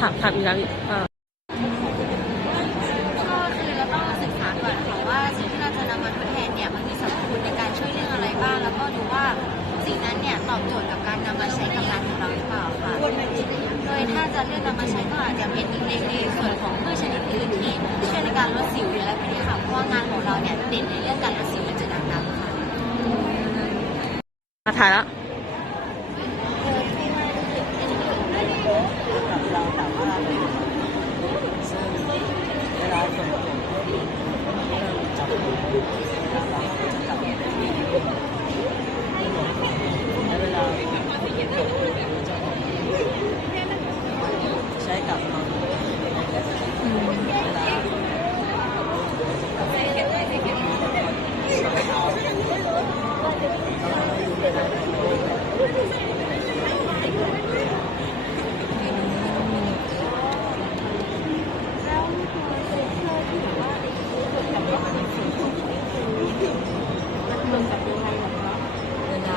ถามถามอีกแล้วอีกอ่าก็คือเราต้องศึกษาก่อนค่ะว่าสิ่งที่เราจะนำมาทดแทนเนี่ยมันมีสรรพคุณในการช่วยเรื่องอะไรบ้าง แล้วก็ดูว่าสิ่งนั้นเนี่ยตอบโจทย์กับการนำมาใช้กับงานของเราหรือเปล่าค่ะโดยถ้าจะเลือกนำมาใช้ก็อาจจะเป็นในในส่วนของพืชชนิดอื่นที่ช่วยในการลดสิวอยู่แล้วแบบนี้ค่ะเพราะว่างานของเราเนี่ยเด่นในเรื่องการลดสิวและจุดด่างดำค่ะมาถ่ายแล้ว เราสามารถซึ่งเวลาส่งผลเริ่มจับเราสามารถจะจับและเวลาใช้กับเราเวลา เวลา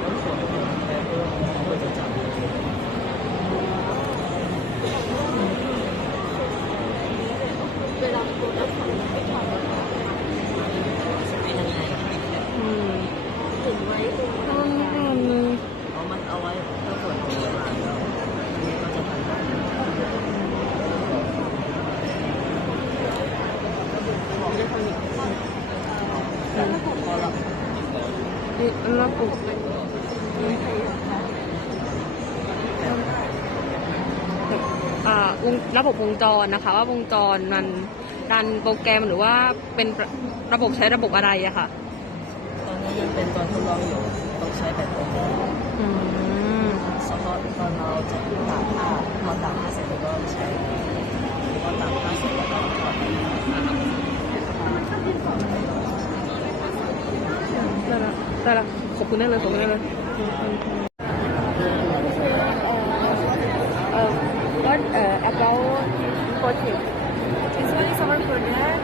เราส่งผลไปเพื่อเพื่อจะจับ อืมถึงไว้ตรงนั้น เอามันเอาไว้เพื่อผลของเวลาแล้วอันนี้ก็จะทำได้พอเรานี่ระบบอ่าวงระบบวงจรนะคะ ว่าวงจรมันดันโปรแกรมหรือว่าเป็นระบบใช้ระบบอะไรอะค่ะ ยังเป็นตอนทดลองอยู่ต้องใช้แบตเตอรี่อืมเฉพาะตอนเราจะตากผ้าพอตากผ้าเสร็จเราก็ใช้พอตากผ้าเสร็จแล้วก็ถอดได้แล้วได้แล้วขอบคุณได้เลยขอบคุณได้เลย uh, what uh, about this project? This one is our product.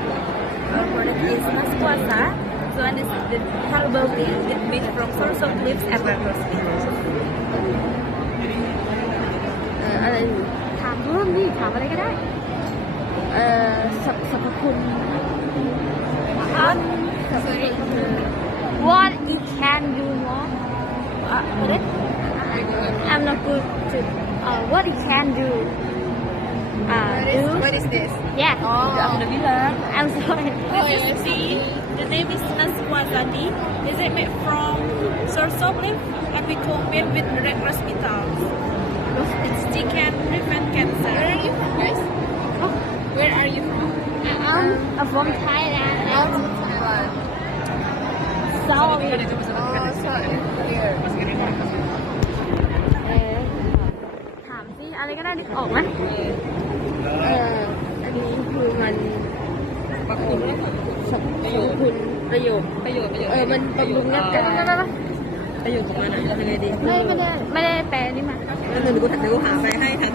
Our product is Mas Kuasa. So one is the herbal tea that made from source of leaves and rose เอ่ออะไรถามเพิ่มดิถามอะไรก็ได้ เอ่อสรรสรรพ is this? Yeah. Oh. the winner. I'm sorry. This is tea. The name is Naswazadi. Is it made from source of leaf and we combine with red rose petals. Its tea can prevent cancer. Where are you from, guys? Where are you from? I'm from Thailand. I'm from Thailand. Sorry. Oh, sorry. Here. เออถามสิอะไรก็ได้นึกออกไหม ประโยชน์ประโยชน์ประโยชน์เออมันบำรุงร่างกายประโยชน์ของมันนะเราเป็นไงดี ไม่ไม่ได้ไม่ได้แปลนี่มา แล้วเดี๋ยวกูถามเดี๋ยวกูหาไปให้ทัน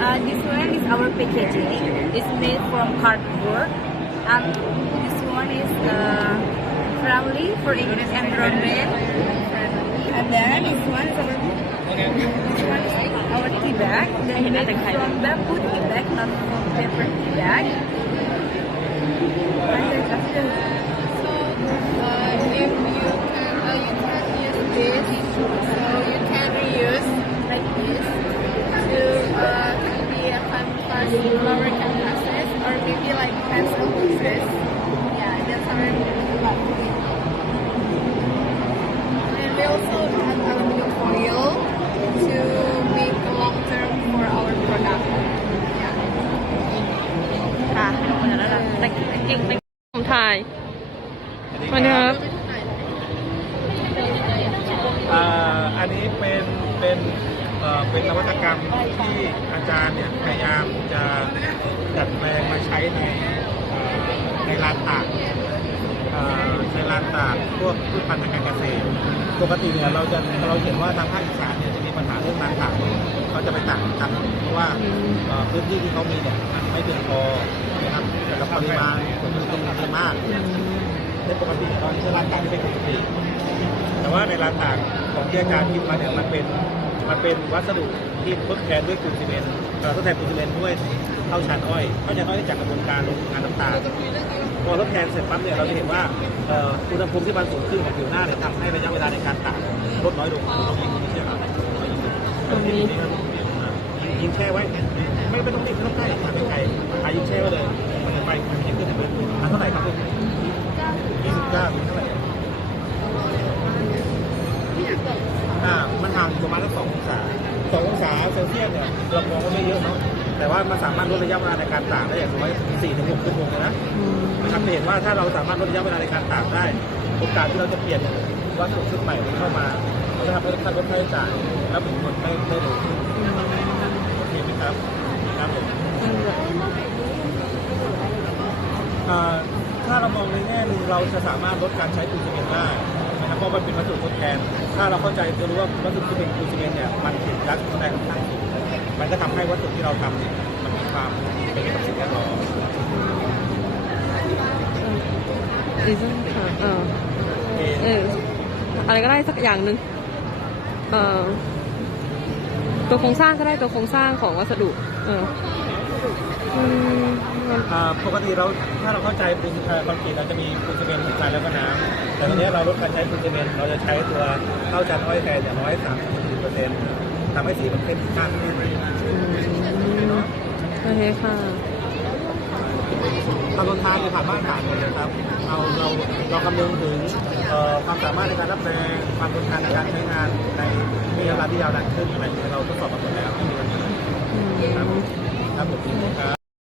Uh, this one is our packaging. It's made from cardboard. And this one is uh, friendly for environment. And then this one is our, this one is our tea bag. Then made from bamboo tea bag, not from paper tea bag. So, uh, if you can, uh, you can use this, so you อันนี้เป็นเป็นเป็นนวัตกรรมที่อาจารย์เนี่ยพยายามจะดัดแปลงมาใช้ในในลานตากในลานตากพวกพืชพันธุ์ทางการเกษตร ปกติเนี่ยเราจะเราเห็นว่าทางภาคอีสานเนี่ยจะมีปัญหาเรื่องลานตากเขาจะไปตากกันเพราะว่าพื้นที่ที่เขามีเนี่ยมันไม่เพียงพอนะครับกับปริมาณฝนที่ตกที่มากในปกติตอนที่ลานตากที่เป็นปกติ ว่าในลานตากของที่อาจารย์คิดมาเนี่ยมันเป็นมันเป็นวัสดุที่ทดแทนด้วยปูนซีเมนต์ต่อทดแทนปูนซีเมนต์ด้วยเท่าชานอ้อยเท่าชานอ้อยที่จากกระบวนการงงานน้ำตาลพอทดแทนเสร็จปั๊บเนี่ยเราจะเห็นว่าอุณหภูมิที่มันสูงขึ้นในผิวหน้าเนี่ยทำให้ระยะเวลาในการตากลดน้อยลงลดน้อยลงใช่ไหมครับตรงนี้ยิงแช่ไว้ ไม่ไม่ต้องรีบไม่ต้องใกล้หรอกไม่ไกลอายิงแช่ไว้เลยมันจะไปมันจะขึ้นเลยอันเท่าไหร่ครับคุณยี่สิบเก้า อ่ามันห่างประมาณสักสององศาสององศาเซลเซียสเนี่ยเรามองว่าไม่เยอะเนาะแต่ว่ามันสามารถลดระยะเวลาในการตากได้อย่างน้อยสี่ถึงหกชั่วโมงเลยนะนะครับจะเห็นว่าถ้าเราสามารถลดระยะเวลาในการตากได้ โอกาสที่เราจะเปลี่ยนวัสดุชุดใหม่เข้ามาเราจะทำให้ค่าลดค่าใช้จ่ายและผลผลได้ได้เร็วขึ้นโอเคไหมครับครับผมอ่าถ้าเรามองในแง่หนึงเราจะสามารถลดการใช้ปูนซีเมนต์ได้นะครับ เพราะมันเป็นวัสดุทดแทน ถ้าเราเข้าใจจะรู้ว่าวัสดุที่เป็นปูนซีเมนต์เนี่ยมันติดยัดได้ค่อนข้างสูงมันก็ทำให้วัสดุที่เราทำเนี่ยมันมีความเป็นมิตรกับสิ่งแวดล้อมดิฉันค่ะเออเอออะไรก็ได้สักอย่างหนึ่งเออตัวโครงสร้างก็ได้ตัวโครงสร้างของวัสดุ เออ อืมมันอ่าปกติเราถ้าเราเข้าใจปูนเอ่อคอนกรีตเราจะมีปูนซีเมนต์หินทรายแล้วก็น้ำแต่ตอนนี้เราลดการใช้ปูนซีเมนต์เราจะใช้ตัวเข้าจานอ้อยแทนอย่างน้อยสามสิบเปอร์เซ็นต์ทำให้สีมันเข้มข้นขึ้นโอเคค่ะตอนทางเนี่ยผ่านบ้านผ่านเลยนะครับเอาเราเราคำนึงถึงเอ่อความสามารถในการรับแรงความทนทานในการใช้งานในระยะเวลาที่ยาวนานขึ้นอะไรอย่างเงี้ยเราทดสอบมาหมดแล้วไม่มีปัญหาครับ ครับผมครับ